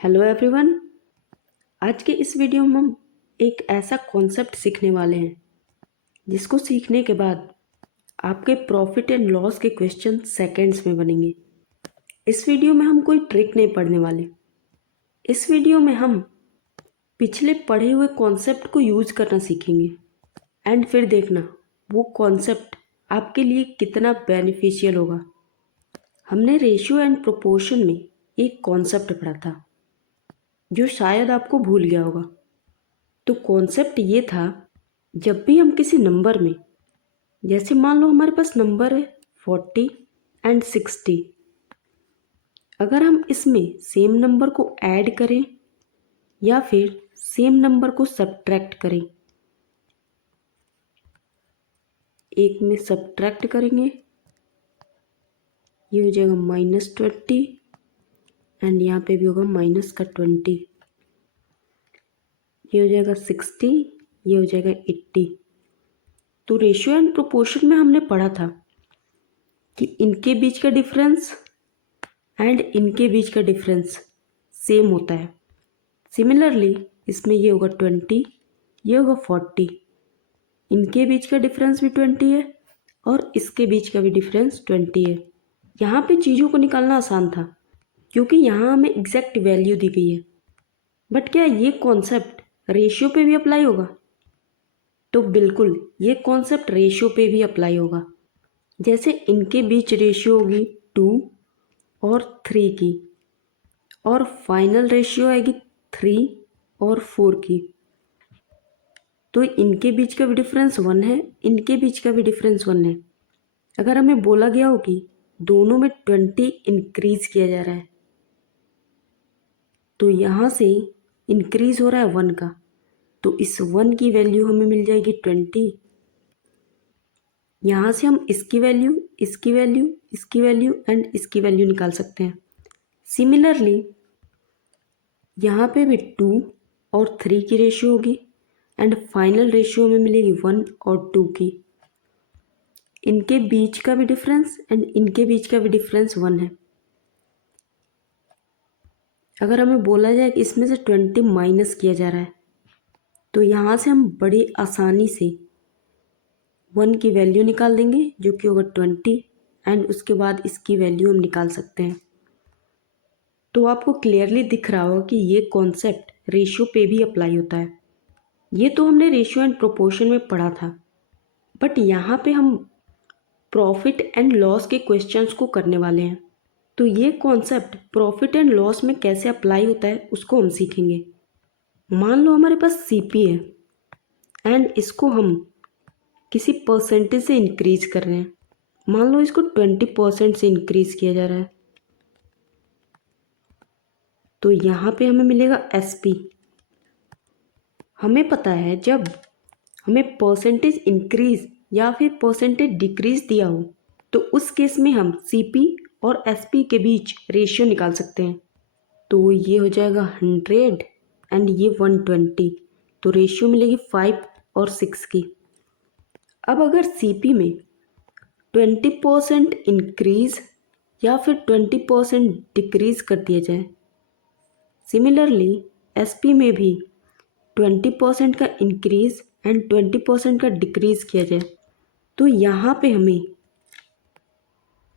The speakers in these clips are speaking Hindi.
Hello everyone. आज के इस वीडियो में हम एक ऐसा कॉन्सेप्ट सीखने वाले हैं जिसको सीखने के बाद आपके प्रॉफिट एंड लॉस के क्वेश्चन सेकंड्स में बनेंगे। इस वीडियो में हम कोई ट्रिक नहीं पढ़ने वाले। इस वीडियो में हम पिछले पढ़े हुए कॉन्सेप्ट को यूज करना सीखेंगे एंड फिर देखना वो कॉन्सेप्ट आपके लिए कितना बेनिफिशियल होगा। हमने रेशियो एंड प्रोपोर्शन में एक कॉन्सेप्ट पढ़ा था जो शायद आपको भूल गया होगा। तो कॉन्सेप्ट ये था, जब भी हम किसी नंबर में, जैसे मान लो हमारे पास नंबर है 40 एंड 60, अगर हम इसमें सेम नंबर को ऐड करें या फिर सेम नंबर को सब्ट्रैक्ट करें, एक में सब्ट्रैक्ट करेंगे ये हो जाएगा -20 एंड यहाँ पे भी होगा -20, ये हो जाएगा 60, ये हो जाएगा 80। तो रेशियो एंड प्रोपोर्शन में हमने पढ़ा था कि इनके बीच का डिफरेंस एंड इनके बीच का डिफरेंस सेम होता है। सिमिलरली इसमें ये होगा 20, ये होगा 40, इनके बीच का डिफरेंस भी 20 है और इसके बीच का भी डिफरेंस 20 है। यहाँ पे चीज़ों को निकालना आसान था क्योंकि यहाँ हमें एग्जैक्ट वैल्यू दी गई है। बट क्या ये कॉन्सेप्ट रेशियो पे भी अप्लाई होगा? तो बिल्कुल ये कॉन्सेप्ट रेशियो पे भी अप्लाई होगा। जैसे इनके बीच रेशियो होगी 2 और 3 की, और फाइनल रेशियो आएगी 3 और 4 की। तो इनके बीच का भी डिफरेंस 1 है, इनके बीच का भी डिफरेंस 1 है। अगर हमें बोला गया हो कि दोनों में 20 इंक्रीज किया जा रहा है, तो यहाँ से इंक्रीज हो रहा है 1 का, तो इस 1 की वैल्यू हमें मिल जाएगी 20। यहाँ से हम इसकी वैल्यू, इसकी वैल्यू, इसकी वैल्यू एंड इसकी वैल्यू निकाल सकते हैं। सिमिलरली यहाँ पे भी 2 और 3 की रेशियो होगी एंड फाइनल रेशियो हमें मिलेगी 1 और 2 की। इनके बीच का भी डिफरेंस एंड इनके बीच का भी डिफरेंस 1 है। अगर हमें बोला जाए कि इसमें से 20 माइनस किया जा रहा है, तो यहाँ से हम बड़ी आसानी से 1 की वैल्यू निकाल देंगे जो कि होगा 20 एंड उसके बाद इसकी वैल्यू हम निकाल सकते हैं। तो आपको क्लियरली दिख रहा होगा कि ये कॉन्सेप्ट रेशियो पे भी अप्लाई होता है। ये तो हमने रेशियो एंड प्रोपोर्शन में पढ़ा था, बट यहाँ पे हम प्रॉफिट एंड लॉस के क्वेश्चंस को करने वाले हैं। तो ये कॉन्सेप्ट प्रॉफिट एंड लॉस में कैसे अप्लाई होता है उसको हम सीखेंगे। मान लो हमारे पास सीपी है एंड इसको हम किसी परसेंटेज से इंक्रीज कर रहे हैं। मान लो इसको 20% से इंक्रीज किया जा रहा है, तो यहाँ पे हमें मिलेगा एसपी। हमें पता है जब हमें परसेंटेज इंक्रीज या फिर परसेंटेज डिक्रीज दिया हो, तो उस केस में हम सीपी और एसपी के बीच रेशियो निकाल सकते हैं। तो ये हो जाएगा 100 एंड ये 120, तो रेशियो मिलेगी 5 और 6 की। अब अगर सीपी में 20% इंक्रीज या फिर 20% डिक्रीज कर दिया जाए, सिमिलरली एसपी में भी 20% का इंक्रीज एंड 20% का डिक्रीज किया जाए, तो यहाँ पे हमें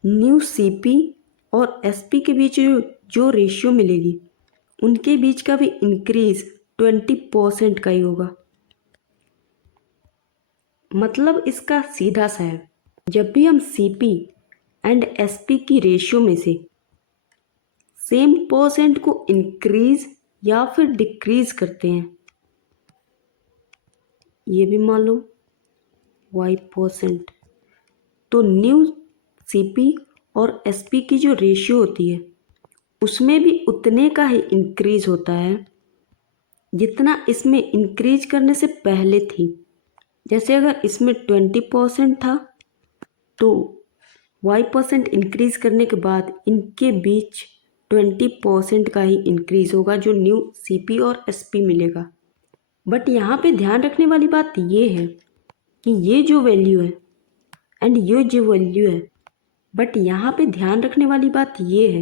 न्यू सीपी और एसपी के बीच जो रेशियो मिलेगी उनके बीच का भी इंक्रीज 20% का ही होगा। मतलब इसका सीधा सा है, जब भी हम सीपी एंड एसपी की रेशियो में से सेम परसेंट को इंक्रीज या फिर डिक्रीज करते हैं, ये भी मान लो y%, तो न्यू सीपी और एसपी की जो रेशियो होती है उसमें भी उतने का ही इंक्रीज होता है जितना इसमें इंक्रीज करने से पहले थी। जैसे अगर इसमें 20% था तो y% इंक्रीज करने के बाद इनके बीच 20% का ही इंक्रीज होगा जो न्यू सीपी और एसपी मिलेगा। बट यहाँ पे ध्यान रखने वाली बात ये है कि ये जो वैल्यू है एंड ये जो वैल्यू है, बट यहाँ पे ध्यान रखने वाली बात ये है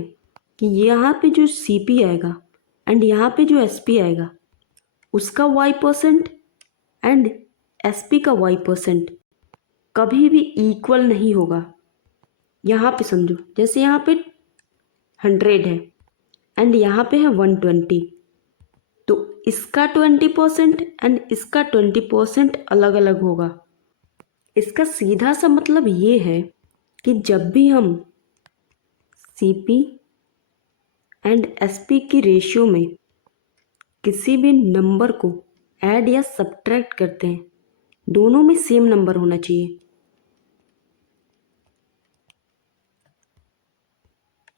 कि यहाँ पे जो सीपी आएगा एंड यहाँ पे जो SP आएगा उसका Y% एंड SP का Y% कभी भी इक्वल नहीं होगा। यहाँ पे समझो, जैसे यहाँ पे 100 है एंड यहाँ पे है 120, तो इसका 20% एंड इसका 20% अलग अलग होगा। इसका सीधा सा मतलब ये है कि जब भी हम CP एंड SP की रेशियो में किसी भी नंबर को ऐड या सब्ट्रैक्ट करते हैं, दोनों में सेम नंबर होना चाहिए।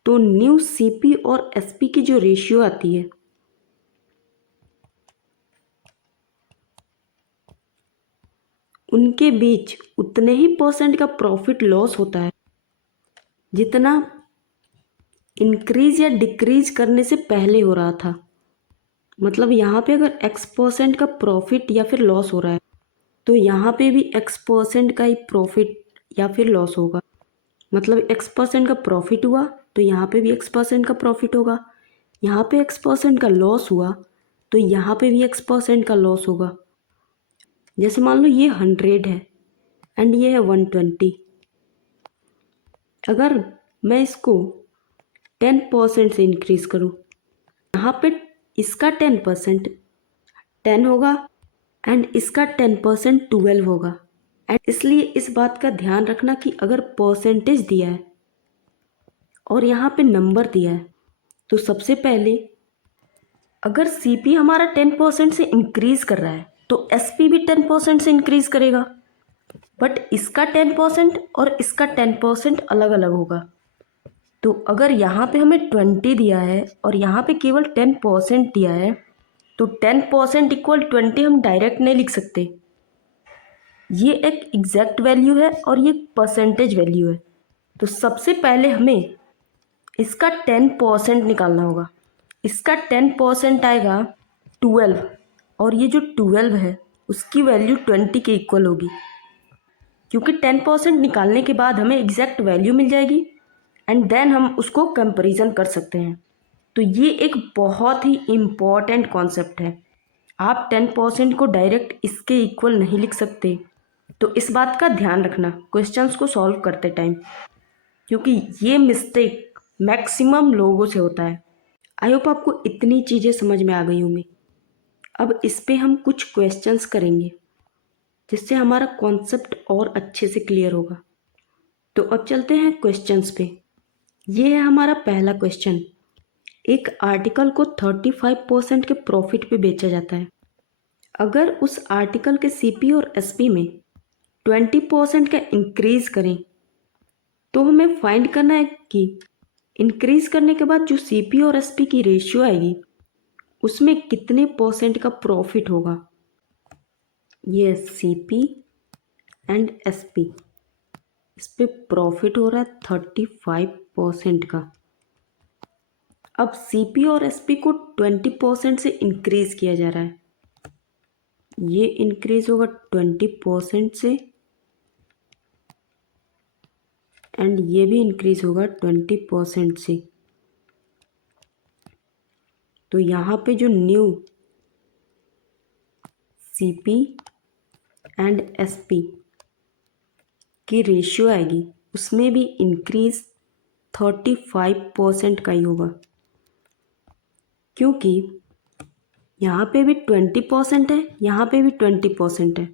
तो न्यू CP और SP की जो रेशियो आती है उनके बीच उतने ही परसेंट का प्रॉफिट लॉस होता है जितना इंक्रीज या डिक्रीज करने से पहले हो रहा था। मतलब यहाँ पे अगर X% का प्रॉफिट या फिर लॉस हो रहा है तो यहाँ पे भी X% का ही प्रॉफिट या फिर लॉस होगा। मतलब X% का प्रॉफिट हुआ तो यहाँ पे भी X% का प्रॉफिट होगा, यहाँ पे X% का लॉस हुआ तो यहाँ पे भी X% का लॉस होगा। जैसे मान लो ये 100 है एंड ये है 120। अगर मैं इसको 10% से इंक्रीज करूँ, यहाँ पे इसका 10% 10 होगा एंड इसका 10% 12 होगा। एंड इसलिए इस बात का ध्यान रखना कि अगर परसेंटेज दिया है और यहाँ पे नंबर दिया है तो सबसे पहले अगर CP हमारा 10% से इंक्रीज कर रहा है तो SP भी 10% से इंक्रीज करेगा, बट इसका 10% और इसका 10% अलग अलग होगा। तो अगर यहाँ पे हमें 20 दिया है और यहाँ पे केवल 10% दिया है तो 10% इक्वल 20 हम डायरेक्ट नहीं लिख सकते। ये एक एग्जैक्ट वैल्यू है और ये परसेंटेज वैल्यू है। तो सबसे पहले हमें इसका 10% निकालना होगा। इसका 10% आएगा 12 और ये जो 12 है उसकी वैल्यू 20 के इक्वल होगी, क्योंकि 10% निकालने के बाद हमें एग्जैक्ट वैल्यू मिल जाएगी एंड देन हम उसको कंपैरिजन कर सकते हैं। तो ये एक बहुत ही इम्पॉर्टेंट कॉन्सेप्ट है। आप 10% को डायरेक्ट इसके इक्वल नहीं लिख सकते, तो इस बात का ध्यान रखना क्वेश्चंस को सॉल्व करते टाइम, क्योंकि ये मिस्टेक मैक्सिमम लोगों से होता है। आई होप आपको इतनी चीज़ें समझ में आ गई होंगी। अब इस पे हम कुछ क्वेश्चंस करेंगे जिससे हमारा कॉन्सेप्ट और अच्छे से क्लियर होगा। तो अब चलते हैं क्वेश्चंस पे। ये है हमारा पहला क्वेश्चन। एक आर्टिकल को 35% के प्रॉफिट पे बेचा जाता है। अगर उस आर्टिकल के CP और SP में 20% का इंक्रीज करें तो हमें फाइंड करना है कि इंक्रीज करने के बाद जो CP और SP की रेशियो आएगी उसमें कितने परसेंट का प्रॉफिट होगा। ये CP एंड SP, इस पे प्रॉफिट हो रहा है 35% का। अब CP और SP को 20% से इंक्रीज किया जा रहा है। ये इंक्रीज होगा 20% से एंड ये भी इंक्रीज होगा 20% से। तो यहाँ पे जो न्यू CP एंड SP की रेशियो आएगी उसमें भी इंक्रीज 35% का ही होगा, क्योंकि यहाँ पे भी 20% है, यहाँ पे भी 20% है।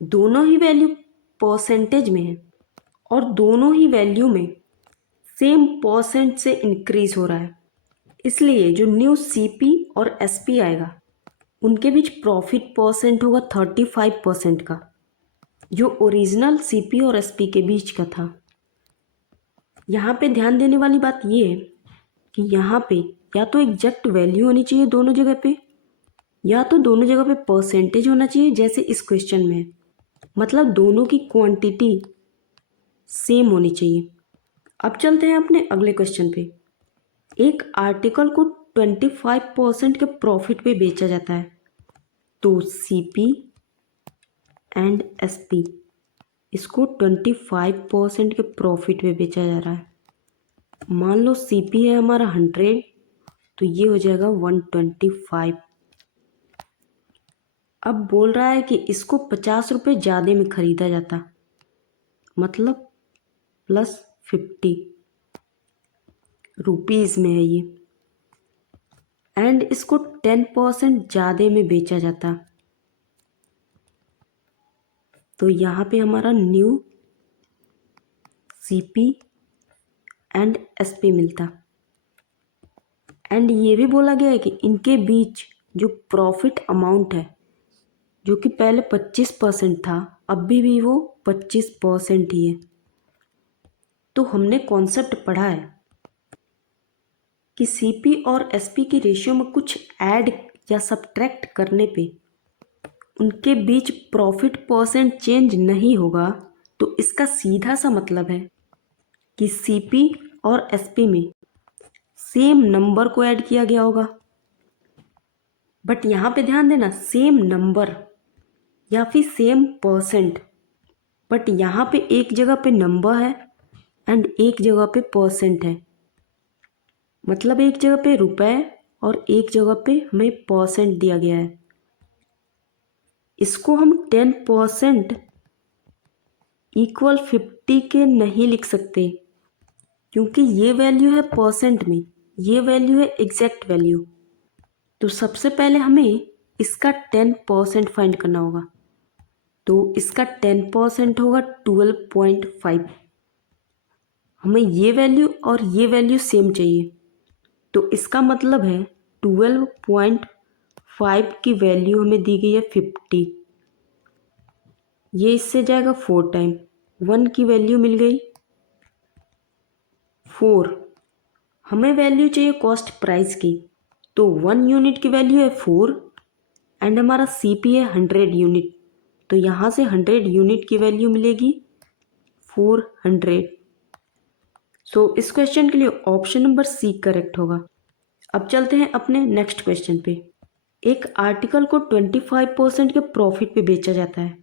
दोनों ही वैल्यू परसेंटेज में है और दोनों ही वैल्यू में सेम परसेंट से इंक्रीज हो रहा है। इसलिए जो न्यू CP और SP आएगा उनके बीच प्रॉफिट परसेंट होगा 35% का, जो ओरिजिनल CP और SP के बीच का था। यहाँ पे ध्यान देने वाली बात ये है कि यहाँ पे या तो एग्जैक्ट वैल्यू होनी चाहिए दोनों जगह पे, या तो दोनों जगह पे परसेंटेज होना चाहिए जैसे इस क्वेश्चन में है। मतलब दोनों की क्वांटिटी सेम होनी चाहिए। अब चलते हैं अपने अगले क्वेश्चन पे। एक आर्टिकल को 25% के प्रॉफिट पे बेचा जाता है, तो CP एंड SP इसको 25% के प्रॉफिट पे बेचा जा रहा है। मान लो CP है हमारा 100 तो ये हो जाएगा 125। अब बोल रहा है कि इसको 50 रुपये ज़्यादा में ख़रीदा जाता, मतलब +50 रुपीज़ में है ये, एंड इसको 10% ज़्यादा में बेचा जाता। तो यहाँ पे हमारा न्यू CP एंड SP मिलता। एंड ये भी बोला गया है कि इनके बीच जो प्रॉफिट अमाउंट है, जो कि पहले 25% था, अभी भी वो 25% ही है। तो हमने कॉन्सेप्ट पढ़ा है कि CP और SP की रेशियो में कुछ ऐड या सब्ट्रैक्ट करने पे उनके बीच प्रॉफिट परसेंट चेंज नहीं होगा। तो इसका सीधा सा मतलब है कि CP और SP में सेम नंबर को ऐड किया गया होगा। बट यहाँ पे ध्यान देना, सेम नंबर या फिर सेम परसेंट, बट यहाँ पे एक जगह पे नंबर है एंड एक जगह पे परसेंट है। मतलब एक जगह पे रुपए और एक जगह पे हमें परसेंट दिया गया है। इसको हम 10% इक्वल 50 के नहीं लिख सकते, क्योंकि ये वैल्यू है परसेंट में, ये वैल्यू है एग्जैक्ट वैल्यू। तो सबसे पहले हमें इसका 10% फाइंड करना होगा। तो इसका 10% होगा 12.5। हमें ये वैल्यू और ये वैल्यू सेम चाहिए, तो इसका मतलब है 12.5 की वैल्यू हमें दी गई है 50। ये इससे जाएगा 4 टाइम, 1 की वैल्यू मिल गई 4। हमें वैल्यू चाहिए कॉस्ट प्राइस की, तो 1 यूनिट की वैल्यू है 4 एंड हमारा CP है 100 यूनिट। तो यहाँ से 100 यूनिट की वैल्यू मिलेगी 400। सो इस क्वेश्चन के लिए ऑप्शन नंबर C करेक्ट होगा। अब चलते हैं अपने नेक्स्ट क्वेश्चन पे। एक आर्टिकल को 25% के प्रॉफिट पे बेचा जाता है,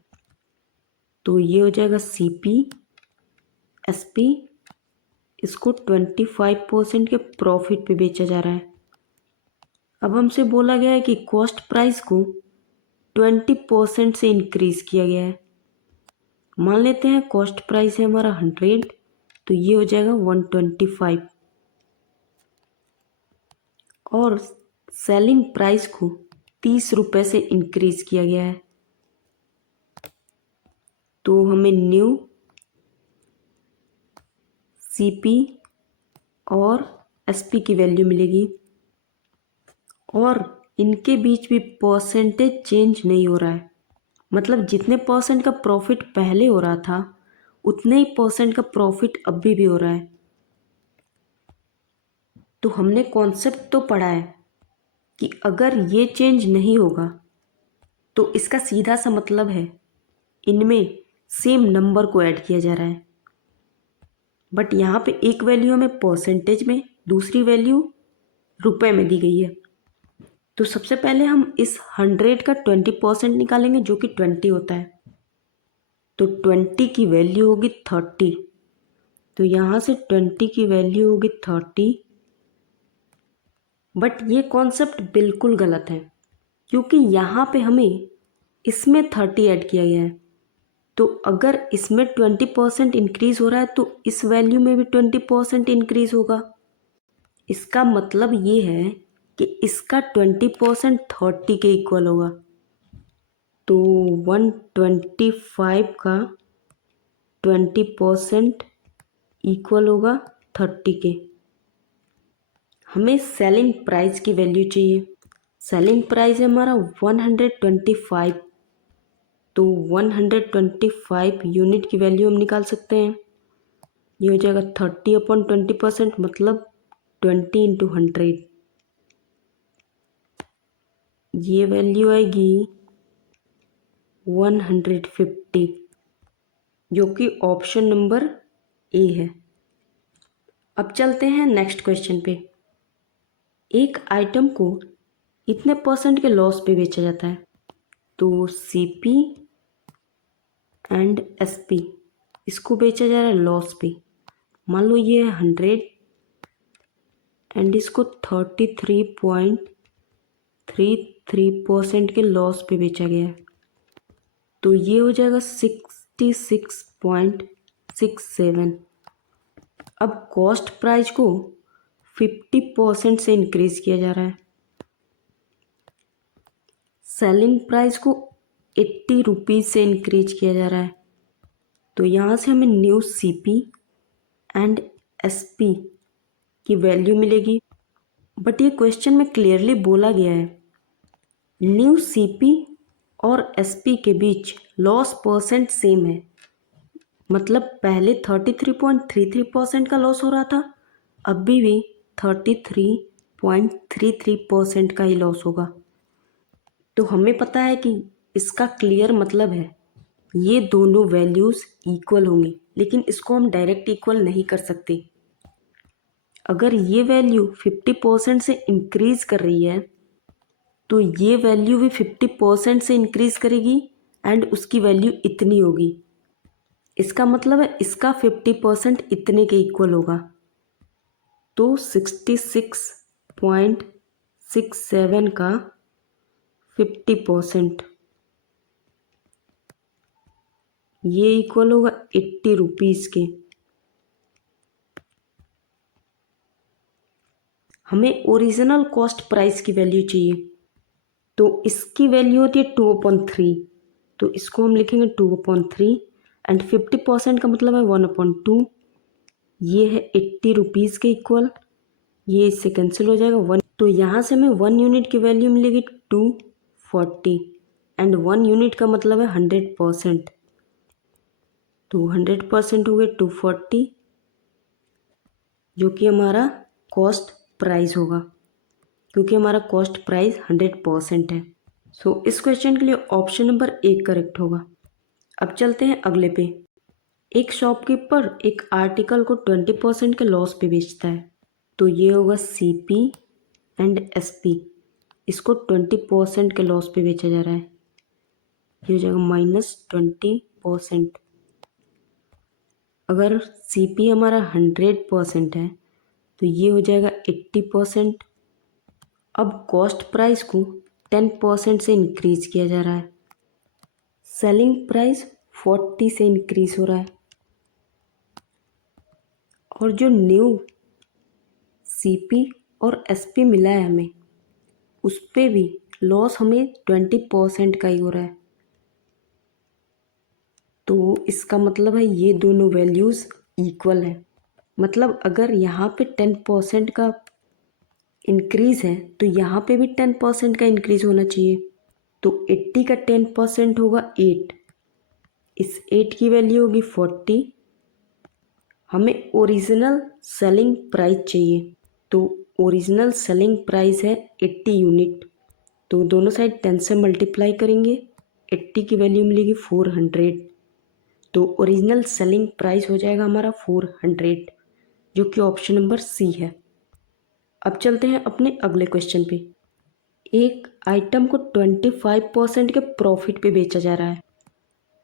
तो ये हो जाएगा CP SP, इसको 25% के प्रॉफिट पे बेचा जा रहा है। अब हमसे बोला गया है कि कॉस्ट प्राइस को 20% से इंक्रीज किया गया है। मान लेते हैं कॉस्ट प्राइस है हमारा 100, तो ये हो जाएगा 125, और सेलिंग प्राइस को 30 रुपये से इंक्रीज किया गया है। तो हमें न्यू CP और SP की वैल्यू मिलेगी, और इनके बीच भी परसेंटेज चेंज नहीं हो रहा है। मतलब जितने परसेंट का प्रॉफिट पहले हो रहा था, उतने ही परसेंट का प्रॉफिट अभी भी हो रहा है। तो हमने कॉन्सेप्ट तो पढ़ा है कि अगर ये चेंज नहीं होगा, तो इसका सीधा सा मतलब है इनमें सेम नंबर को ऐड किया जा रहा है। बट यहाँ पे एक वैल्यू हमें परसेंटेज में, दूसरी वैल्यू रुपए में दी गई है। तो सबसे पहले हम इस 100 का 20% निकालेंगे, जो कि 20 होता है। तो 20 की वैल्यू होगी 30, तो यहाँ से 20 की वैल्यू होगी 30। बट ये कॉन्सेप्ट बिल्कुल गलत है, क्योंकि यहाँ पे हमें इसमें 30 ऐड किया गया है। तो अगर इसमें 20% इंक्रीज हो रहा है, तो इस वैल्यू में भी 20% इंक्रीज होगा। इसका मतलब ये है कि इसका 20% 30 के इक्वल होगा। तो 125 का 20% इक्वल होगा 30 के। हमें सेलिंग प्राइस की वैल्यू चाहिए। सेलिंग प्राइस है हमारा 125, तो 125 यूनिट की वैल्यू हम निकाल सकते हैं। ये हो जाएगा 30/20%, मतलब 20 इंटू 100। ये वैल्यू आएगी 150, जो कि ऑप्शन नंबर A है। अब चलते हैं नेक्स्ट क्वेश्चन पे। एक आइटम को इतने परसेंट के लॉस पे बेचा जाता है, तो CP एंड SP, इसको बेचा जा रहा है लॉस पे। मान लो ये है 100 एंड इसको 33.33% के लॉस पे बेचा गया है। तो ये हो जाएगा 66.67। अब कॉस्ट प्राइस को 50% से इंक्रीज किया जा रहा है, सेलिंग प्राइस को 80 रुपीज़ से इंक्रीज किया जा रहा है। तो यहाँ से हमें न्यू सीपी एंड एसपी की वैल्यू मिलेगी। बट ये क्वेश्चन में क्लियरली बोला गया है न्यू सीपी और एसपी के बीच लॉस परसेंट सेम है। मतलब पहले 33.33% का लॉस हो रहा था, अभी भी 33.33% का ही लॉस होगा। तो हमें पता है कि इसका क्लियर मतलब है ये दोनों वैल्यूज़ इक्वल होंगी, लेकिन इसको हम डायरेक्ट इक्वल नहीं कर सकते। अगर ये वैल्यू 50% से इंक्रीज कर रही है तो ये वैल्यू भी 50% से इंक्रीज करेगी एंड उसकी वैल्यू इतनी होगी। इसका मतलब है इसका 50% इतने के इक्वल होगा। तो 66.67 का 50% ये इक्वल होगा 80 रुपीज़ के। हमें ओरिजिनल कॉस्ट प्राइस की वैल्यू चाहिए, तो इसकी वैल्यू होती है 2/3। तो इसको हम लिखेंगे 2/3 एंड 50% का मतलब है 1/2। ये है 80 रुपीज़ के इक्वल, ये इससे कैंसिल हो जाएगा 1। तो यहाँ से हमें 1 यूनिट की वैल्यू मिलेगी 240 एंड 1 यूनिट का मतलब है 100%। तो 100% हो गए 240, जो कि हमारा कॉस्ट प्राइस होगा, क्योंकि हमारा कॉस्ट प्राइस 100% है। सो इस क्वेश्चन के लिए ऑप्शन नंबर 1 करेक्ट होगा। अब चलते हैं अगले पे। एक शॉपकीपर एक आर्टिकल को 20% के लॉस पे बेचता है, तो ये होगा सीपी एंड एसपी। इसको 20% के लॉस पे बेचा जा रहा है, ये हो जाएगा -20%। अगर सीपी हमारा 100% है तो ये हो जाएगा 80%। अब कॉस्ट प्राइस को 10% से इंक्रीज किया जा रहा है, सेलिंग प्राइस 40 से इंक्रीज हो रहा है, और जो न्यू सीपी और एसपी मिला है हमें उस पे भी लॉस हमें 20% का ही हो रहा है। तो इसका मतलब है ये दोनों वैल्यूज़ इक्वल है। मतलब अगर यहाँ पे 10% का इंक्रीज़ है तो यहाँ पे भी 10% का इंक्रीज़ होना चाहिए। तो 80 का 10% होगा 8, इस 8 की वैल्यू होगी 40। हमें ओरिजिनल सेलिंग प्राइस चाहिए, तो ओरिजिनल सेलिंग प्राइस है 80 यूनिट। तो दोनों साइड 10 से मल्टीप्लाई करेंगे, 80 की वैल्यू मिलेगी 400। तो ओरिजिनल सेलिंग प्राइस हो जाएगा हमारा 400, जो कि ऑप्शन नंबर सी है। अब चलते हैं अपने अगले क्वेश्चन पे। एक आइटम को 25% के प्रॉफिट पे बेचा जा रहा है,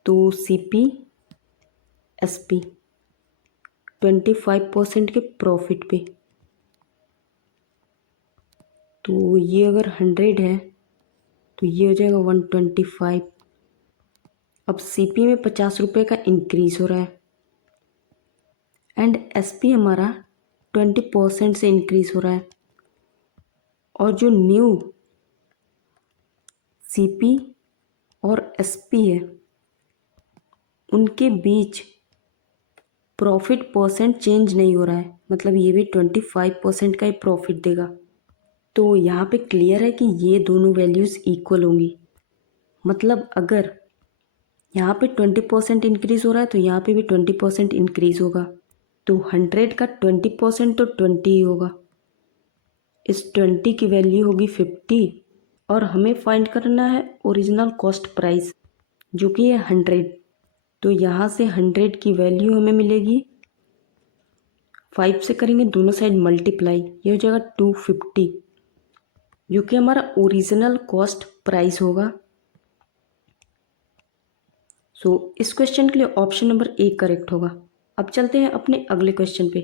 तो सीपी एसपी 25% के प्रॉफिट पे। तो ये अगर 100 है तो ये हो जाएगा 125। अब सीपी में 50 रुपये का इंक्रीज हो रहा है एंड एसपी हमारा 20% से इंक्रीज हो रहा है, और जो न्यू सीपी और एसपी है उनके बीच प्रॉफिट परसेंट चेंज नहीं हो रहा है, मतलब ये भी 25% का ही प्रॉफिट देगा। तो यहाँ पे क्लियर है कि ये दोनों वैल्यूज़ इक्वल होंगी। मतलब अगर यहाँ पे 20% इंक्रीज़ हो रहा है तो यहाँ पे भी 20% इंक्रीज़ होगा। तो 100 का 20% तो 20 ही होगा, इस 20 की वैल्यू होगी 50, और हमें फाइंड करना है ओरिजिनल कॉस्ट प्राइस, जो कि है 100। तो यहाँ से 100 की वैल्यू हमें मिलेगी 5 से करेंगे दोनों साइड मल्टीप्लाई, ये हो जाएगा 250, जो कि हमारा ओरिजिनल कॉस्ट प्राइस होगा। इस क्वेश्चन के लिए ऑप्शन नंबर 1 करेक्ट होगा। अब चलते हैं अपने अगले क्वेश्चन पे।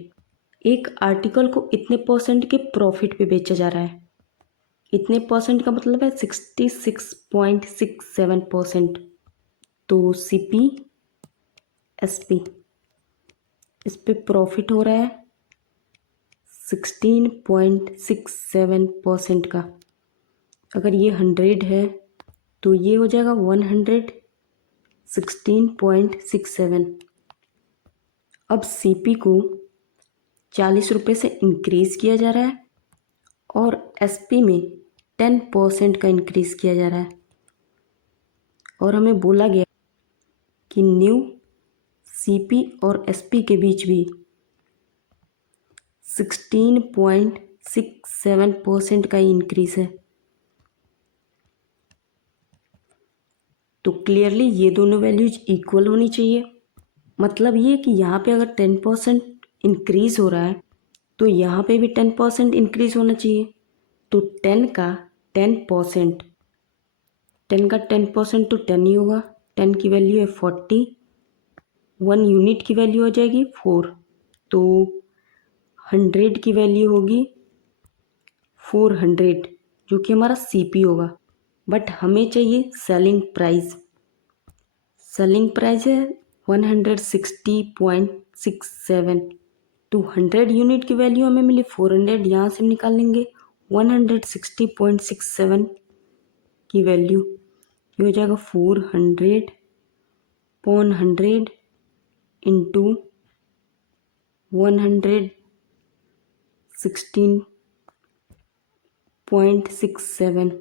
एक आर्टिकल को इतने परसेंट के प्रॉफिट पे बेचा जा रहा है। इतने परसेंट का मतलब है 66.67%। तो CP SP इस पे प्रॉफिट हो रहा है 16.67% का। अगर ये 100 है तो ये हो जाएगा 116.67। अब CP को 40 रुपये से इंक्रीज़ किया जा रहा है और SP में 10% का इंक्रीज़ किया जा रहा है। और हमें बोला गया कि न्यू CP और SP के बीच भी 16.67% का इंक्रीज़ है। तो क्लियरली ये दोनों वैल्यूज इक्वल होनी चाहिए। मतलब ये कि यहाँ पे अगर 10% इंक्रीज़ हो रहा है तो यहाँ पे भी 10% इंक्रीज़ होना चाहिए। तो 10 का 10%, 10 का 10% तो 10 ही होगा। 10 की वैल्यू है 40, 1 यूनिट की वैल्यू हो जाएगी 4, तो 100 की वैल्यू होगी 400, जो कि हमारा CP होगा। बट हमें चाहिए सेलिंग प्राइस। सेलिंग प्राइस है 160.67। तो 100 यूनिट की वैल्यू हमें मिली 400, यहाँ से निकाल लेंगे 160.67 की वैल्यू। ये हो जाएगा 400/100 इंटू 116.67।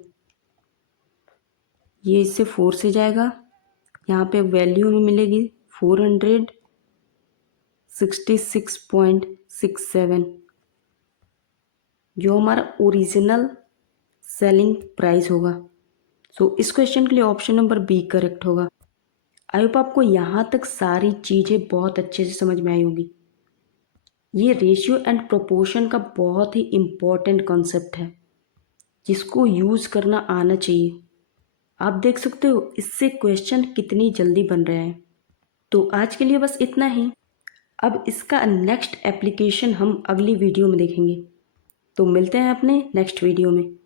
ये इससे 4 से जाएगा, यहाँ पे वैल्यू हमें मिलेगी 466.67, जो हमारा ओरिजिनल सेलिंग प्राइस होगा। सो इस क्वेश्चन के लिए ऑप्शन नंबर बी करेक्ट होगा। आई होप आपको यहाँ तक सारी चीज़ें बहुत अच्छे से समझ में आई होगी। ये रेशियो एंड प्रोपोर्शन का बहुत ही इम्पॉर्टेंट कॉन्सेप्ट है जिसको यूज़ करना आना चाहिए। आप देख सकते हो इससे क्वेश्चन कितनी जल्दी बन रहे हैं। तो आज के लिए बस इतना ही। अब इसका नेक्स्ट एप्लीकेशन हम अगली वीडियो में देखेंगे। तो मिलते हैं अपने नेक्स्ट वीडियो में।